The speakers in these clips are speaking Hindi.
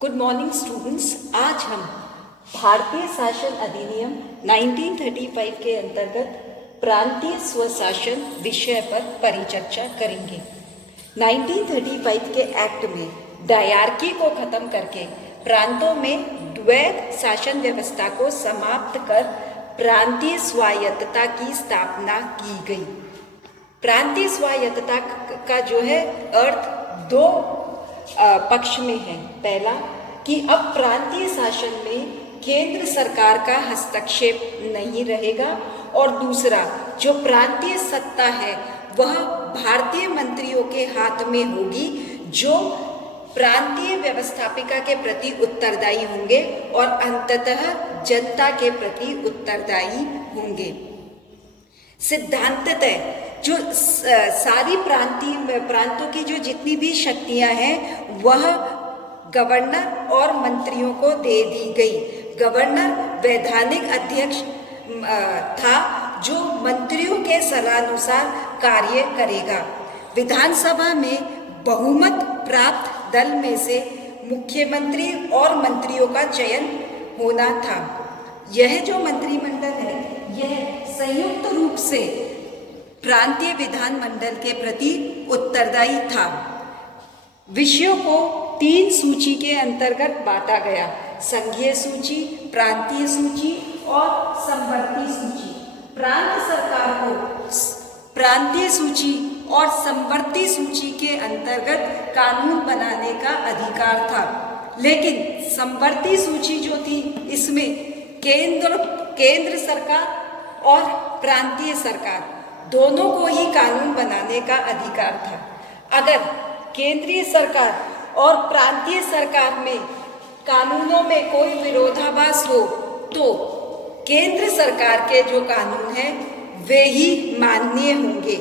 Good morning students. आज हम भारतीय शासन अधिनियम 1935 के अंतर्गत प्रांतीय स्वशासन विषय पर परिचर्चा करेंगे। 1935 के एक्ट में डायरकी को खत्म करके प्रांतों में द्वैध शासन व्यवस्था को समाप्त कर प्रांतीय स्वायत्तता की स्थापना की गई। प्रांतीय स्वायत्तता का जो है अर्थ दो पक्ष में है। पहला कि अब प्रांतीय शासन में केंद्र सरकार का हस्तक्षेप नहीं रहेगा, और दूसरा जो प्रांतीय सत्ता है वह भारतीय मंत्रियों के हाथ में होगी, जो प्रांतीय व्यवस्थापिका के प्रति उत्तरदायी होंगे और अंततः जनता के प्रति उत्तरदायी होंगे। सिद्धांततः जो सारी प्रांतों की जो जितनी भी शक्तियां हैं वह गवर्नर और मंत्रियों को दे दी गई। गवर्नर वैधानिक अध्यक्ष था जो मंत्रियों के सलाहानुसार कार्य करेगा। विधानसभा में बहुमत प्राप्त दल में से मुख्यमंत्री और मंत्रियों का चयन होना था। यह जो मंत्रिमंडल है यह संयुक्त रूप से प्रांतीय विधानमंडल के प्रति उत्तरदायी था। विषयों को 3 सूची के अंतर्गत बांटा गया: संघीय सूची, प्रांतीय सूची और समवर्ती सूची। प्रांत सरकार को प्रांतीय सूची और समवर्ती सूची के अंतर्गत कानून बनाने का अधिकार था, लेकिन समवर्ती सूची जो थी इसमें केंद्र सरकार और प्रांतीय सरकार दोनों को ही कानून बनाने का अधिकार था। अगर केंद्रीय सरकार और प्रांतीय सरकार में कानूनों में कोई विरोधाभास हो तो केंद्र सरकार के जो कानून हैं वे ही मान्य होंगे।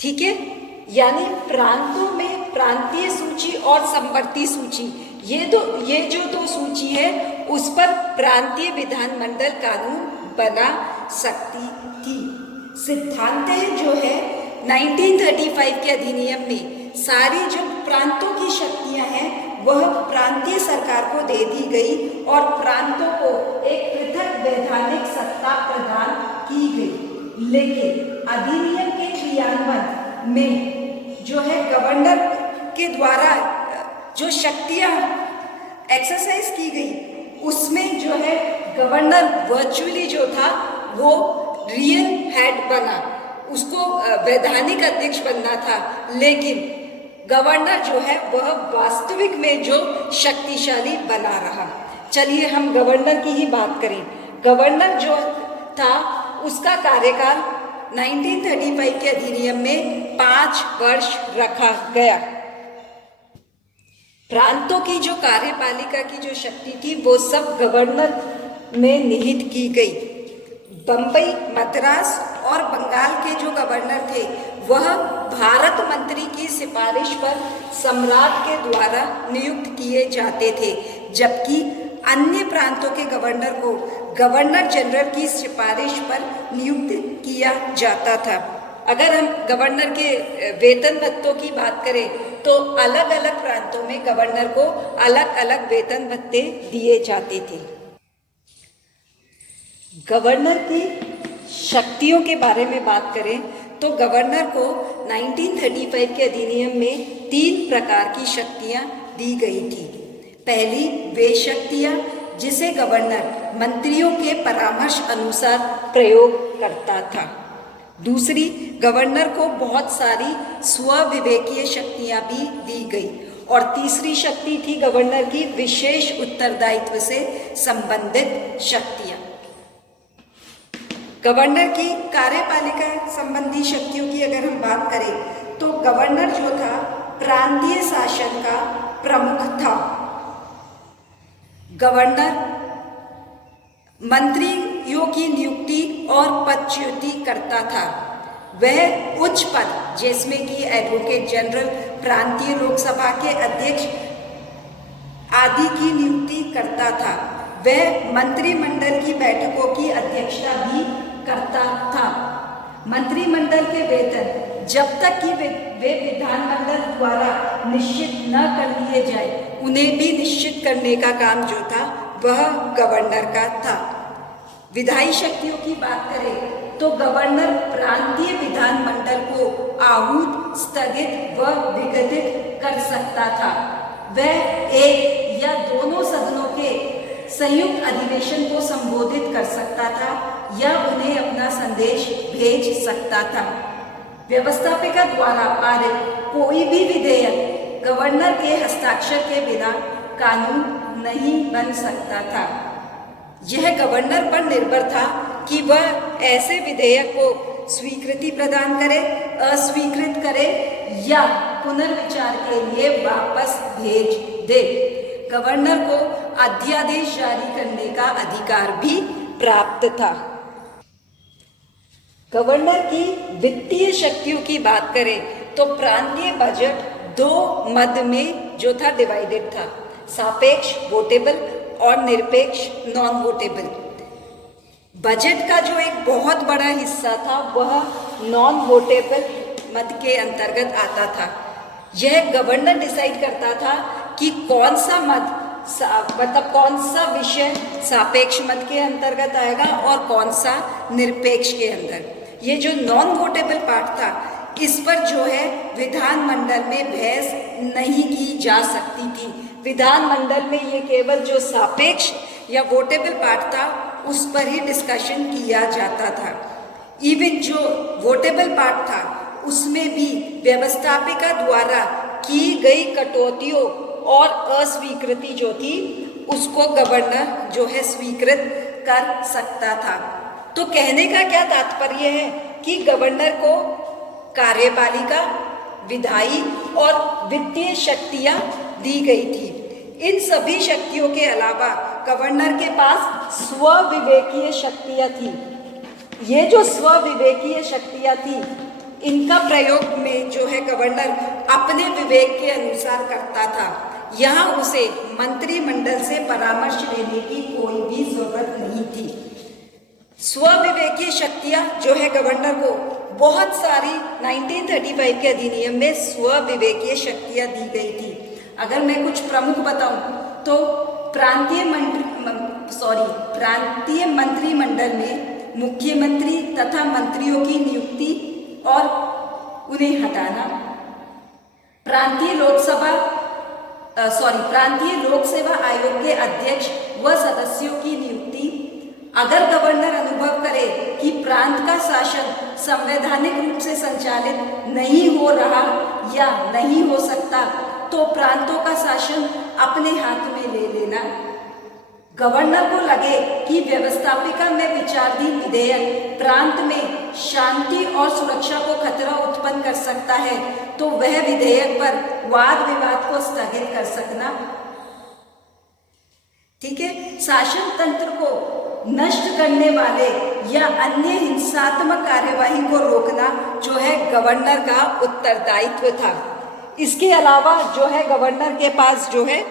ठीक है, यानी प्रांतों में प्रांतीय सूची और समवर्ती सूची ये जो दो सूची है उस पर प्रांतीय विधानमंडल कानून बना सकती थी। सिद्धांत जो है 1935 के अधिनियम में सारी जो प्रांतों की शक्तियां हैं वह प्रांतीय सरकार को दे दी गई और प्रांतों को एक पृथक वैधानिक सत्ता प्रदान की गई। लेकिन अधिनियम के क्रियान्वयन में जो है गवर्नर के द्वारा जो शक्तियां एक्सरसाइज की गई उसमें जो है गवर्नर वर्चुअली जो था वो रियल हेड बना, उसको वैधानिक अध्यक्ष बनना था, लेकिन गवर्नर जो है वह वास्तविक में जो शक्तिशाली बना रहा। चलिए हम गवर्नर की ही बात करें। गवर्नर जो था उसका कार्यकाल 1935 के अधिनियम में 5 वर्ष रखा गया। प्रांतों की जो कार्यपालिका की जो शक्ति थी वो सब गवर्नर में निहित की गई। बंबई, मद्रास और बंगाल के जो गवर्नर थे वह भारत मंत्री की सिफारिश पर सम्राट के द्वारा नियुक्त किए जाते थे, जबकि अन्य प्रांतों के गवर्नर को गवर्नर जनरल की सिफारिश पर नियुक्त किया जाता था। अगर हम गवर्नर के वेतन भत्तों की बात करें तो अलग अलग प्रांतों में गवर्नर को अलग अलग वेतन भत्ते दिए जाते थे। गवर्नर की शक्तियों के बारे में बात करें तो गवर्नर को 1935 के अधिनियम में 3 प्रकार की शक्तियां दी गई थी। पहली वे शक्तियां जिसे गवर्नर मंत्रियों के परामर्श अनुसार प्रयोग करता था। दूसरी, गवर्नर को बहुत सारी स्वविवेकीय शक्तियां भी दी गई। और तीसरी शक्ति थी गवर्नर की विशेष उत्तरदायित्व से संबंधित शक्तियां। गवर्नर की कार्यपालिका संबंधी शक्तियों की अगर हम बात करें तो गवर्नर जो था प्रांतीय शासन का प्रमुख था। गवर्नर मंत्रियों की नियुक्ति और पदच्युति करता था। वह उच्च पद जिसमें कि एडवोकेट जनरल, प्रांतीय लोकसभा के अध्यक्ष आदि की नियुक्ति करता था। वह मंत्रिमंडल की बैठकों की अध्यक्षता भी करता था। मंत्रिमंडल के वेतन जब तक कि वे विधानमंडल द्वारा निश्चित न कर लिए जाए, उन्हें भी निश्चित करने का काम जो था वह गवर्नर का था। विधायी शक्तियों की बात करें तो गवर्नर प्रांतीय विधानमंडल को आहूत, स्थगित व विघटित कर सकता था। वह एक या दोनों सदनों के संयुक्त अधिवेशन को संबोधित कर सकता था या उन्हें अपना संदेश भेज सकता था। व्यवस्थापिका द्वारा पारित कोई भी विधेयक गवर्नर के हस्ताक्षर के बिना कानून नहीं बन सकता था। यह गवर्नर पर निर्भर था कि वह ऐसे विधेयक को स्वीकृति प्रदान करे, अस्वीकृत करे या पुनर्विचार के लिए वापस भेज दे। गवर्नर को अध्यादेश जारी करने का अधिकार भी प्राप्त था। गवर्नर की वित्तीय शक्तियों की बात करें तो प्रांतीय बजट दो मद में जो था डिवाइडेड था, सापेक्ष वोटेबल और निरपेक्ष नॉन वोटेबल। बजट का जो एक बहुत बड़ा हिस्सा था वह नॉन वोटेबल मद के अंतर्गत आता था। यह गवर्नर डिसाइड करता था कि कौन सा मद मतलब कौन सा विषय सापेक्ष मद के अंतर्गत आएगा और कौन सा निरपेक्ष के अंदर। ये जो नॉन वोटेबल पार्ट था, इस पर जो है विधानमंडल में बहस नहीं की जा सकती थी। विधानमंडल में ये केवल जो सापेक्ष या वोटेबल पार्ट था उस पर ही डिस्कशन किया जाता था। इवन जो वोटेबल पार्ट था उसमें भी व्यवस्थापिका द्वारा की गई कटौतियों और अस्वीकृति जो थी उसको गवर्नर जो है स्वीकृत कर सकता था। तो कहने का क्या तात्पर्य है कि गवर्नर को कार्यपालिका, विधायी और वित्तीय शक्तियां दी गई थी। इन सभी शक्तियों के अलावा गवर्नर के पास स्वविवेकीय शक्तियां थी। ये जो स्वविवेकीय शक्तियां थी, इनका प्रयोग में जो है गवर्नर अपने विवेक के अनुसार करता था। यहाँ उसे मंत्रिमंडल से परामर्श लेने की कोई भी जरूरत नहीं थी। स्वविवेकीय शक्तियां जो है गवर्नर को बहुत सारी 1935 के अधिनियम में स्वविवेकीय शक्तियां दी गई थी। अगर मैं कुछ प्रमुख बताऊं तो प्रांतीय मंत्रिमंडल में मुख्यमंत्री तथा मंत्रियों की नियुक्ति और उन्हें हटाना, प्रांतीय लोक सेवा आयोग के अध्यक्ष व सदस्यों की नियुक्ति। अगर गवर्नर अनुभव करे कि प्रांत का शासन संवैधानिक रूप से संचालित नहीं हो रहा या नहीं हो सकता तो प्रांतों का शासन अपने हाथ में ले लेना। गवर्नर को लगे कि व्यवस्थापिका में विचाराधीन विधेयक प्रांत में शांति और सुरक्षा को खतरा उत्पन्न कर सकता है तो वह विधेयक पर वाद विवाद को स्थगित कर सकना। ठीक है, शासन तंत्र को नष्ट करने वाले या अन्य हिंसात्मक कार्यवाही को रोकना जो है गवर्नर का उत्तरदायित्व था। इसके अलावा जो है गवर्नर के पास जो है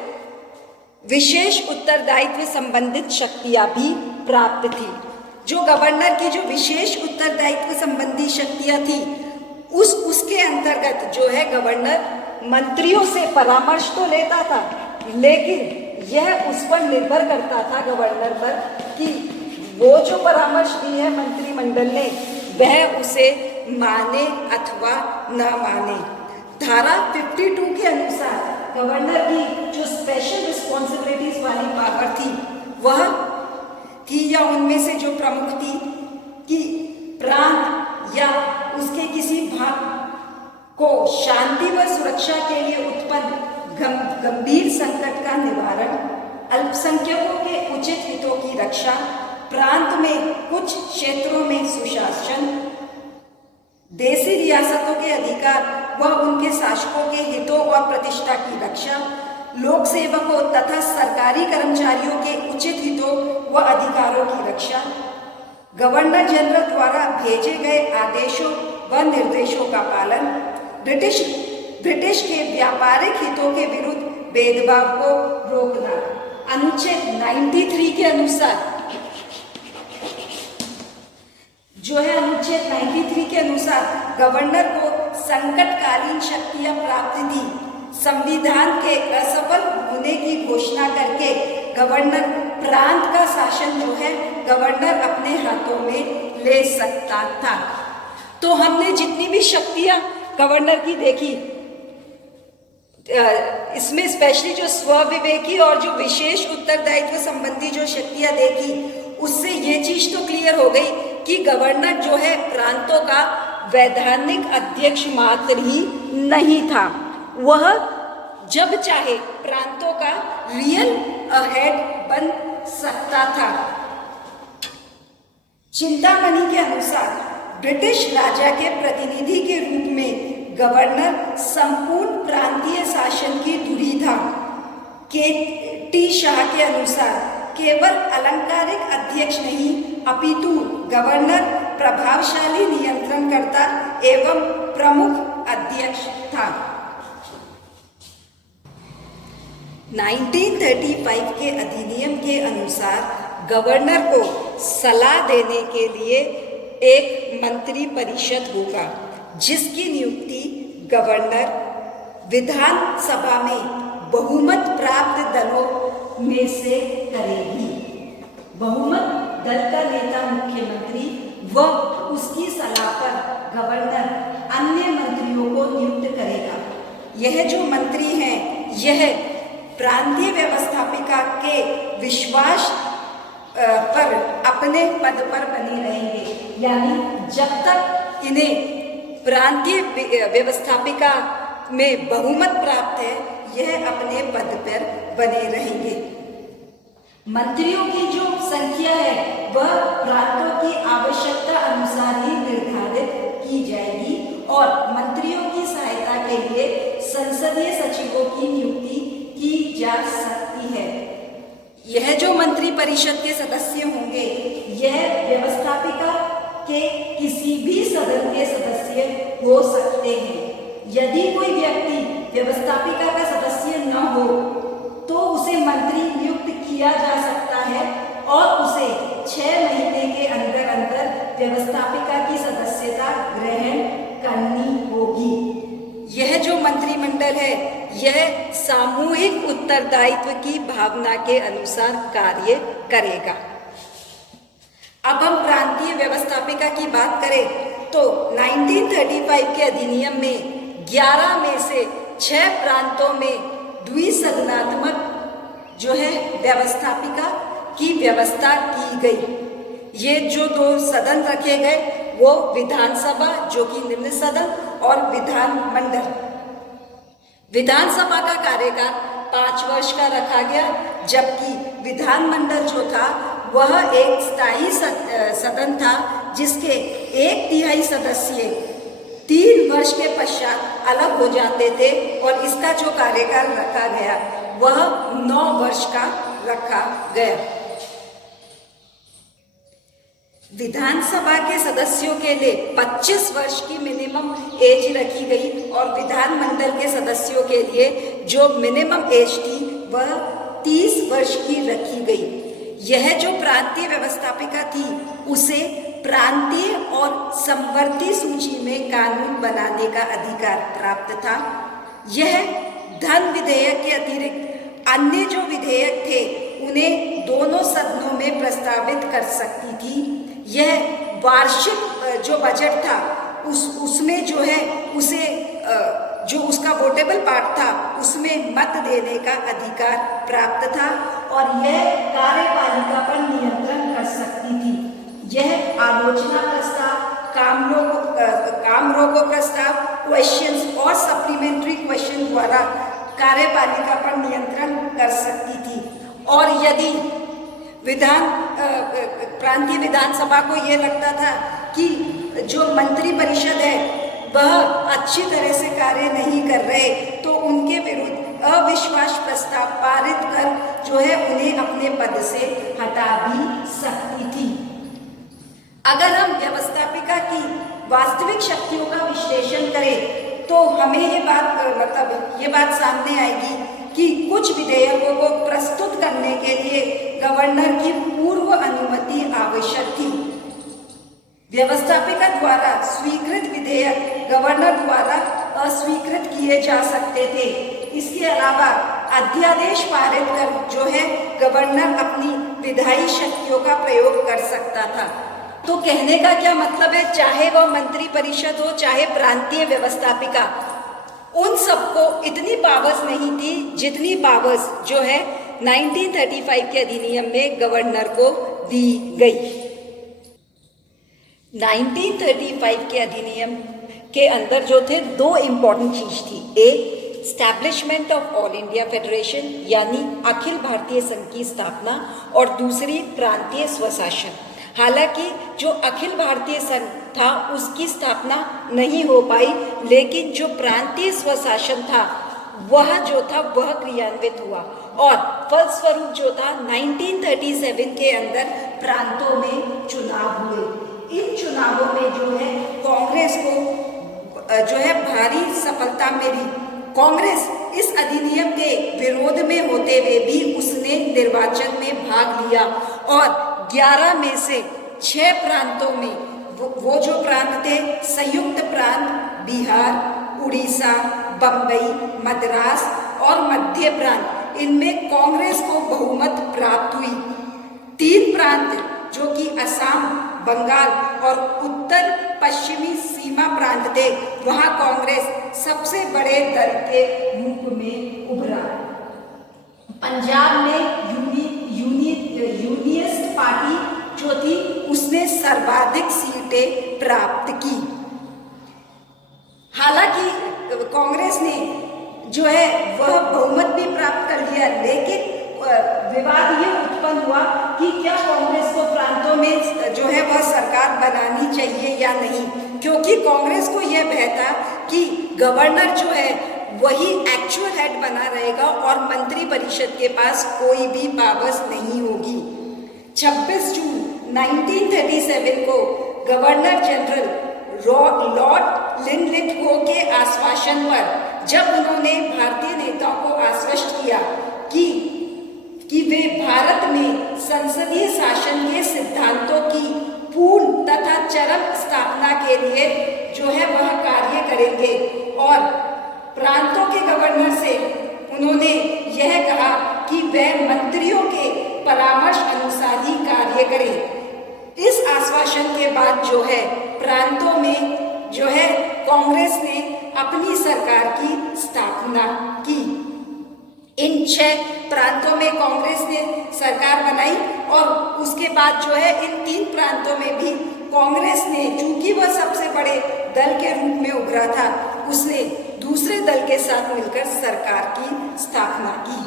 विशेष उत्तरदायित्व संबंधित शक्तियां भी प्राप्त थी। जो गवर्नर की जो विशेष उत्तरदायित्व संबंधी शक्तियां थी उसके अंतर्गत जो है गवर्नर मंत्रियों से परामर्श तो लेता था, लेकिन यह उस पर निर्भर करता था गवर्नर पर कि वो जो परामर्श दी है मंत्रिमंडल ने वह उसे माने अथवा न माने। धारा 52 के अनुसार गवर्नर की जो स्पेशल रिस्पॉन्सिबिलिटीज वाली पावर थी वह थी या उनमें से जो प्रमुख थी कि प्रांत या उसके किसी भाग को शांति व सुरक्षा के लिए उत्पन्न गंभीर संकट का निवारण, अल्पसंख्यकों के उचित हितों की रक्षा, प्रांत में कुछ क्षेत्रों में सुशासन, देशी रियासतों के अधिकार व उनके शासकों के हितों और प्रतिष्ठा की रक्षा, लोक सेवकों तथा सरकारी कर्मचारियों के उचित हितों व अधिकारों की रक्षा, गवर्नर जनरल द्वारा भेजे गए आदेशों व निर्देशों का पालन, ब्रिटिश के व्यापारिक हितों के विरुद्ध भेदभाव को रोकना। अनुच्छेद 93 के अनुसार जो है अनुच्छेद 93 के अनुसार गवर्नर को संकटकालीन शक्तियां प्राप्त थी। संविधान के असफल होने की घोषणा करके गवर्नर प्रांत का शासन जो है गवर्नर अपने हाथों में ले सकता था। तो हमने जितनी भी शक्तियां गवर्नर की देखी, इसमें स्पेशली जो स्वविवेकी और जो विशेष उत्तरदायित्व संबंधी जो शक्तियां देखी, उससे ये चीज तो क्लियर हो गई कि गवर्नर जो है प्रांतों का वैधानिक अध्यक्ष मात्र ही नहीं था, वह जब चाहे प्रांतों का रियल हेड बन सकता था। चिंतामणि के अनुसार ब्रिटिश राजा के प्रतिनिधि के रूप में गवर्नर संपूर्ण प्रांतीय शासन की धुरी था। के टी शाह के अनुसार केवल अलंकारिक अध्यक्ष नहीं अपितु गवर्नर प्रभावशाली नियंत्रणकर्ता एवं प्रमुख अध्यक्ष था। 1935 के अधिनियम के अनुसार गवर्नर को सलाह देने के लिए एक मंत्री परिषद होगा, जिसकी नियुक्ति गवर्नर विधानसभा में बहुमत प्राप्त दलों में से करेगी। बहुमत दल का नेता मुख्यमंत्री व उसकी सलाह पर गवर्नर अन्य मंत्रियों को नियुक्त करेगा। यह जो मंत्री हैं, यह प्रांतीय व्यवस्थापिका के विश्वास पर अपने पद पर बने रहेंगे, यानी जब तक इन्हें प्रांतीय व्यवस्थापिका में बहुमत प्राप्त है, यह अपने पद पर बने रहेंगे। मंत्रियों की जो संख्या है वह प्रांतों की आवश्यकता अनुसार ही निर्धारित की जाएगी और मंत्रियों की सहायता के लिए संसदीय सचिवों की नियुक्ति की जा सकती है। यह जो मंत्री परिषद के सदस्य होंगे, यह व्यवस्थापिका के किसी भी सदन के सदस्य हो सकते हैं। यदि कोई व्यक्ति व्यवस्थापिका का सदस्य न हो तो उसे मंत्री नियुक्त किया जा सकता है और उसे 6 महीने के अंदर अंदर व्यवस्थापिका की सदस्यता ग्रहण करनी होगी। यह जो मंत्रिमंडल है, यह सामूहिक उत्तरदायित्व की भावना के अनुसार कार्य करेगा। अब हम प्रांतीय व्यवस्थापिका की बात करें तो 1935 के अधिनियम में 11 में से 6 प्रांतों में द्विसदनात्मक जो है व्यवस्थापिका की व्यवस्था की गई। ये जो 2 सदन रखे गए वो विधानसभा जो कि निम्न सदन और विधानमंडल। विधानसभा का कार्यकाल 5 वर्ष का रखा गया, जबकि विधानमंडल जो था वह एक स्थायी सदन था जिसके 1/3 सदस्य 3 वर्ष के पश्चात अलग हो जाते थे और इसका जो कार्यकाल रखा गया वह 9 वर्ष का रखा गया। विधानसभा के सदस्यों के लिए 25 वर्ष की मिनिमम एज रखी गई और विधानमंडल के सदस्यों के लिए जो मिनिमम एज थी वह 30 वर्ष की रखी गई। यह जो प्रांतीय व्यवस्थापिका थी उसे प्रांतीय और संवर्ती सूची में कानून बनाने का अधिकार प्राप्त था। यह धन विधेयक के अतिरिक्त अन्य जो विधेयक थे उन्हें दोनों सदनों में प्रस्तावित कर सकती थी। यह वार्षिक जो बजट था उसमें जो है उसे जो उसका वोटेबल पार्ट था उसमें मत देने का अधिकार प्राप्त था और यह कार्यपालिका पर नियंत्रण कर सकती थी। यह आलोचना प्रस्ताव, काम रोको प्रस्ताव, क्वेश्चंस और सप्लीमेंट्री क्वेश्चन द्वारा कार्यपालिका पर नियंत्रण कर सकती थी। और यदि प्रांतीय विधानसभा को यह लगता था कि जो मंत्री परिषद है वह अच्छी तरह से कार्य नहीं कर रहे तो उनके विरुद्ध अविश्वास प्रस्ताव पारित कर जो है उन्हें अपने पद से हटा भी सकती थी। अगर हम व्यवस्थापिका की वास्तविक शक्तियों का विश्लेषण करें तो हमें ये बात सामने आएगी कि कुछ विधेयकों को प्रस्तुत करने के लिए गवर्नर की पूर्व अनुमति आवश्यक थी। व्यवस्थापिका द्वारा स्वीकृत विधेयक गवर्नर द्वारा अस्वीकृत किए जा सकते थे। इसके अलावा अध्यादेश पारित कर जो है गवर्नर अपनी विधायी शक्तियों का प्रयोग कर सकता था। तो कहने का क्या मतलब है, चाहे वह मंत्री परिषद हो चाहे प्रांतीय व्यवस्थापिका, उन सबको इतनी पावर्स नहीं थी जितनी पावर्स जो है 1935 के अधिनियम में गवर्नर को दी गई। 1935 के अधिनियम के अंदर जो थे दो इम्पॉर्टेंट चीज थी, एक establishment of all India federation यानी अखिल भारतीय संघ की स्थापना और दूसरी प्रांतीय स्वशासन। हालांकि जो अखिल भारतीय संघ था उसकी स्थापना नहीं हो पाई, लेकिन जो प्रांतीय स्वशासन था वह जो था वह क्रियान्वित हुआ और फलस्वरूप जो था 1937 के अंदर प्रांतों में चुनाव हुए। इन चुनावों में जो है कांग्रेस को जो है भारी सफलता मिली। कांग्रेस इस अधिनियम के विरोध में होते हुए भी उसने निर्वाचन में भाग लिया और 11 में से 6 प्रांतों में वो जो प्रांत थे संयुक्त प्रांत बिहार, उड़ीसा, बम्बई, मद्रास और मध्य प्रांत, इनमें कांग्रेस को बहुमत प्राप्त हुई। 3 प्रांत जो कि असम, बंगाल और उत्तर पश्चिमी सीमा प्रांत थे, वहां कांग्रेस सबसे बड़े दल के रूप में उभरा। पंजाब में यूनियनिस्ट पार्टी जो थी उसने सर्वाधिक सीटें प्राप्त की। हालांकि कांग्रेस ने जो है वह बहुमत भी प्राप्त कर लिया, लेकिन विवाद ये उत्पन्न हुआ कि क्या कांग्रेस को प्रांतों में जो है वह सरकार बनानी चाहिए या नहीं, क्योंकि कांग्रेस को यह भय था कि गवर्नर जो है वही एक्चुअल हेड बना रहेगा और मंत्री परिषद के पास कोई भी पावर्स नहीं होगी। 26 जून 1937 को गवर्नर जनरल लॉर्ड लिनलिथगो के आश्वासन पर जब उन्होंने भारतीय नेताओं को आश्वस्त किया कि वे भारत में संसदीय शासन के सिद्धांतों की पूर्ण तथा चरम स्थापना के लिए जो है वह कार्य करेंगे और प्रांतों के गवर्नर से उन्होंने यह कहा कि वह मंत्रियों के परामर्श अनुसार ही कार्य करें। इस आश्वासन के बाद जो है प्रांतों में जो है कांग्रेस ने अपनी सरकार की स्थापना की। इन 6 प्रांतों में कांग्रेस ने सरकार बनाई और उसके बाद जो है इन 3 प्रांतों में भी कांग्रेस ने, चूंकि वह सबसे बड़े दल के रूप में उभरा था, उसने दूसरे दल के साथ मिलकर सरकार की स्थापना की।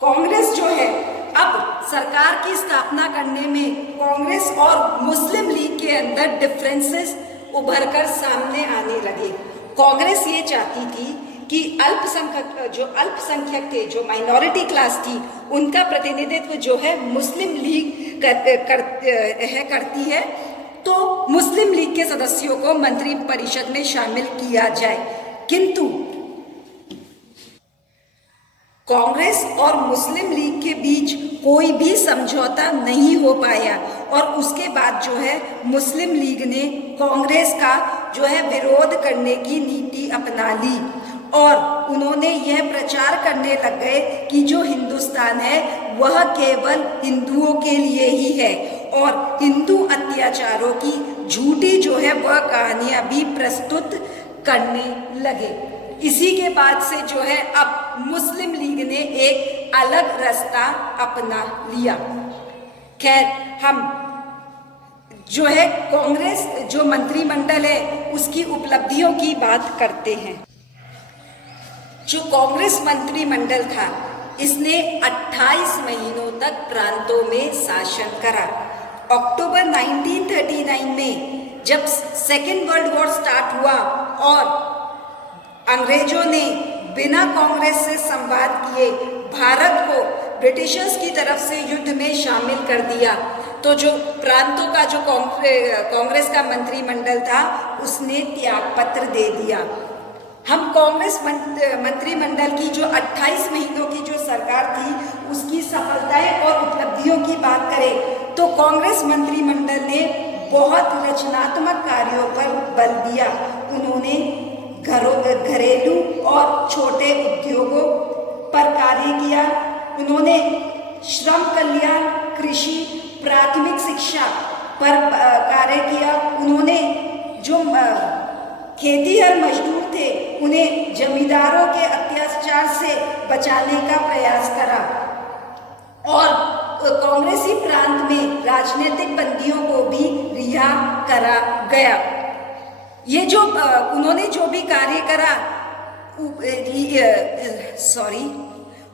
कांग्रेस जो है अब सरकार की स्थापना करने में कांग्रेस और मुस्लिम लीग के अंदर डिफरेंसेस उभरकर सामने आने लगे। कांग्रेस ये चाहती थी कि अल्पसंख्यक थे, जो माइनॉरिटी क्लास थी, उनका प्रतिनिधित्व जो है मुस्लिम लीग करती है, तो मुस्लिम लीग के सदस्यों को मंत्री परिषद में शामिल किया जाए। किंतु कांग्रेस और मुस्लिम लीग के बीच कोई भी समझौता नहीं हो पाया और उसके बाद जो है मुस्लिम लीग ने कांग्रेस का जो है विरोध करने की नीति अपना ली और उन्होंने यह प्रचार करने लग गए कि जो हिंदुस्तान है वह केवल हिंदुओं के लिए ही है और हिंदू अत्याचारों की झूठी जो है वह कहानियां भी प्रस्तुत करने लगे। इसी के बाद से जो है अब मुस्लिम लीग ने एक अलग रास्ता अपना लिया। खैर, हम जो है कांग्रेस जो मंत्रिमंडल है उसकी उपलब्धियों की बात करते हैं। जो कांग्रेस मंत्रिमंडल था इसने 28 महीनों तक प्रांतों में शासन करा। अक्टूबर 1939 में जब सेकेंड वर्ल्ड वॉर स्टार्ट हुआ और अंग्रेजों ने बिना कांग्रेस से संवाद किए भारत को ब्रिटिशर्स की तरफ से युद्ध में शामिल कर दिया, तो जो प्रांतों का जो कांग्रेस का मंत्रिमंडल था उसने त्यागपत्र दे दिया। हम कांग्रेस मंत्रिमंडल की जो 28 महीनों की जो सरकार थी उसकी सफलताएं और उपलब्धियों की बात करें तो कांग्रेस मंत्रिमंडल ने बहुत रचनात्मक कार्यों पर बल दिया। उन्होंने घरेलू और छोटे उद्योगों पर कार्य किया। उन्होंने श्रम कल्याण, कृषि, प्राथमिक शिक्षा पर कार्य किया। उन्होंने जो खेतीहर मजदूर थे उन्हें जमींदारों के अत्याचार से बचाने का प्रयास करा और कांग्रेसी प्रांत में राजनीतिक बंदियों को भी रिहा करा गया। ये जो उन्होंने जो भी कार्य करा,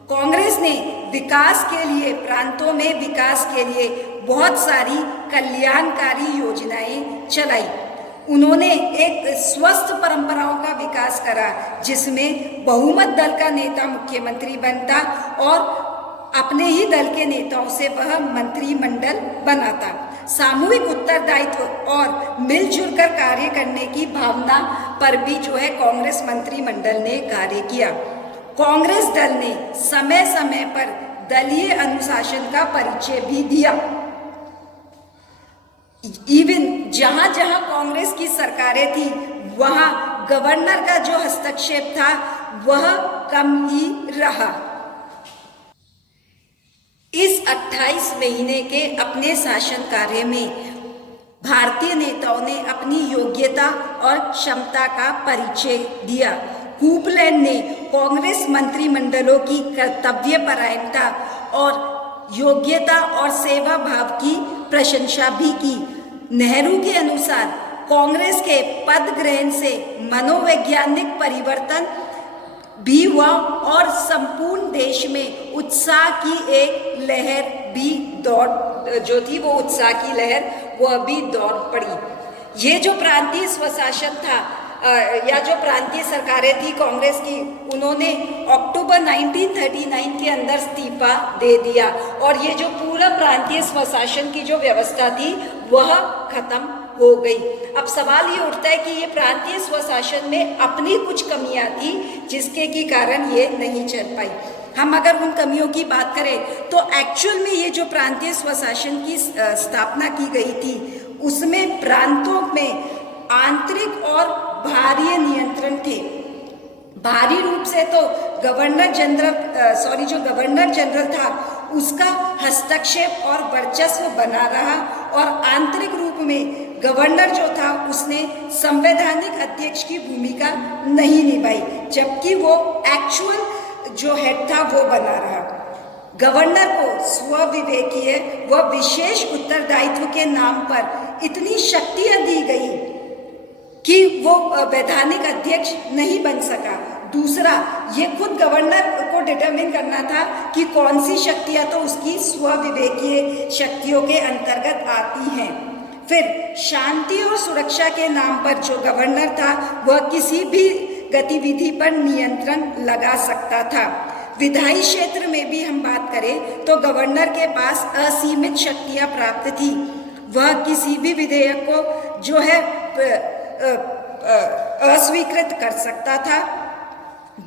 कांग्रेस ने विकास के लिए, प्रांतों में विकास के लिए बहुत सारी कल्याणकारी योजनाएं चलाई। उन्होंने एक स्वस्थ परंपराओं का विकास करा जिसमें बहुमत दल का नेता मुख्यमंत्री बनता और अपने ही दल के नेताओं से वह मंत्रिमंडल बनाता। सामूहिक उत्तरदायित्व और मिलजुल कर कार्य करने की भावना पर भी जो है कांग्रेस मंत्रिमंडल ने कार्य किया। कांग्रेस दल ने समय समय पर दलीय अनुशासन का परिचय भी दिया। इवन जहां जहां कांग्रेस की सरकारें थी वहां गवर्नर का जो हस्तक्षेप था वह कम ही रहा। इस 28 महीने के अपने शासन कार्य में भारतीय नेताओं ने अपनी योग्यता और क्षमता का परिचय दिया। कूपलैंड ने कांग्रेस मंत्रिमंडलों की कर्तव्यपरायणता और योग्यता और सेवा भाव की प्रशंसा भी की। नेहरू के अनुसार कांग्रेस के पद ग्रहण से मनोवैज्ञानिक परिवर्तन भी हुआ और संपूर्ण देश में उत्साह की एक लहर भी उत्साह की लहर वह भी दौड़ पड़ी। ये जो प्रांतीय स्वशासन था या जो प्रांतीय सरकारें थी कांग्रेस की, उन्होंने अक्टूबर 1939 के अंदर इस्तीफा दे दिया और ये जो पूरा प्रांतीय स्वशासन की जो व्यवस्था थी वह खत्म हो गई। अब सवाल ये उठता है कि ये प्रांतीय स्वशासन में अपनी कुछ कमियां थी जिसके की कारण ये नहीं चल पाई। हम अगर उन कमियों की बात करें तो एक्चुअल में ये जो प्रांतीय स्वशासन की स्थापना की गई थी उसमें प्रांतों में आंतरिक और बाहरी नियंत्रण थे। बाहरी रूप से तो गवर्नर जनरल था उसका हस्तक्षेप और वर्चस्व बना रहा और आंतरिक रूप में गवर्नर जो था उसने संवैधानिक अध्यक्ष की भूमिका नहीं निभाई, जबकि वो एक्चुअल जो हेड था वो बना रहा। गवर्नर को स्वविवेकीय व विशेष उत्तरदायित्व के नाम पर इतनी शक्तियां दी गई कि वो वैधानिक अध्यक्ष नहीं बन सका। दूसरा, ये खुद गवर्नर को डिटरमिन करना था कि कौन सी शक्तियां तो उसकी स्वविवेकीय शक्तियों के अंतर्गत आती हैं। फिर शांति और सुरक्षा के नाम पर जो गवर्नर था वह किसी भी गतिविधि पर नियंत्रण लगा सकता था। विधायी क्षेत्र में भी हम बात करें तो गवर्नर के पास असीमित शक्तियां प्राप्त थी। वह किसी भी विधेयक को जो है अस्वीकृत कर सकता था।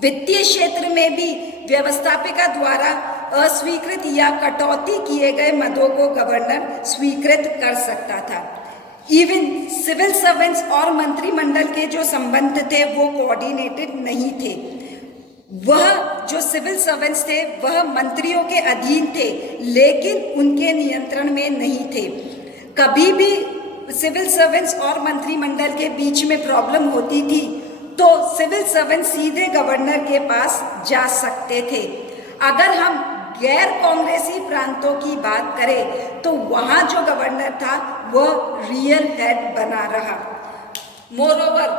वित्तीय क्षेत्र में भी व्यवस्थापिका द्वारा अस्वीकृत या कटौती किए गए मदों को गवर्नर स्वीकृत कर सकता था। इवन सिविल सर्वेंट्स और मंत्रिमंडल के जो संबंध थे वो कोऑर्डिनेटेड नहीं थे। वह जो सिविल सर्वेंट्स थे वह मंत्रियों के अधीन थे लेकिन उनके नियंत्रण में नहीं थे। कभी भी सिविल सर्वेंट्स और मंत्रिमंडल के बीच में प्रॉब्लम होती थी तो सिविल सर्वेंट सीधे गवर्नर के पास जा सकते थे। अगर हम गैर कांग्रेसी प्रांतों की बात करें तो वहां जो गवर्नर था वह रियल हेड बना रहा। मोरओवर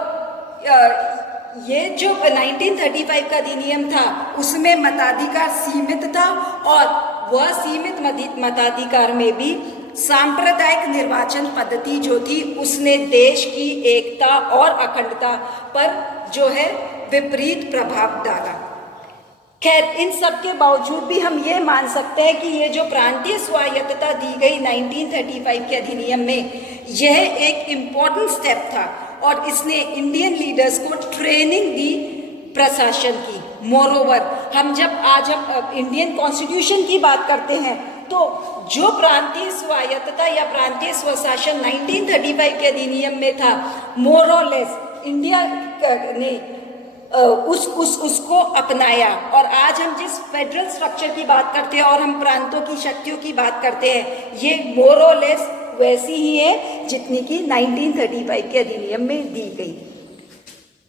ये जो 1935 का अधिनियम था उसमें मताधिकार सीमित था और वह सीमित मताधिकार में भी सांप्रदायिक निर्वाचन पद्धति जो थी उसने देश की एकता और अखंडता पर जो है विपरीत प्रभाव डाला। खैर, इन सब के बावजूद भी हम ये मान सकते हैं कि ये जो प्रांतीय स्वायत्तता दी गई 1935 के अधिनियम में, यह एक इम्पॉर्टेंट स्टेप था और इसने इंडियन लीडर्स को ट्रेनिंग दी प्रशासन की। मोरओवर, हम जब इंडियन कॉन्स्टिट्यूशन की बात करते हैं तो तो जो प्रांतीय स्वायत्तता या प्रांतीय स्वशासन 1935 के अधिनियम में था, मोर और लेस इंडिया ने उसको अपनाया। और आज हम जिस फेडरल स्ट्रक्चर की बात करते हैं और हम प्रांतों की शक्तियों की बात करते हैं, ये मोर और लेस वैसी ही है जितनी कि 1935 के अधिनियम में दी गई।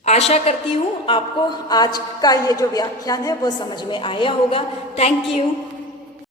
आशा करती हूँ आपको आज का ये जो व्याख्यान है वो समझ में आया होगा। Thank you.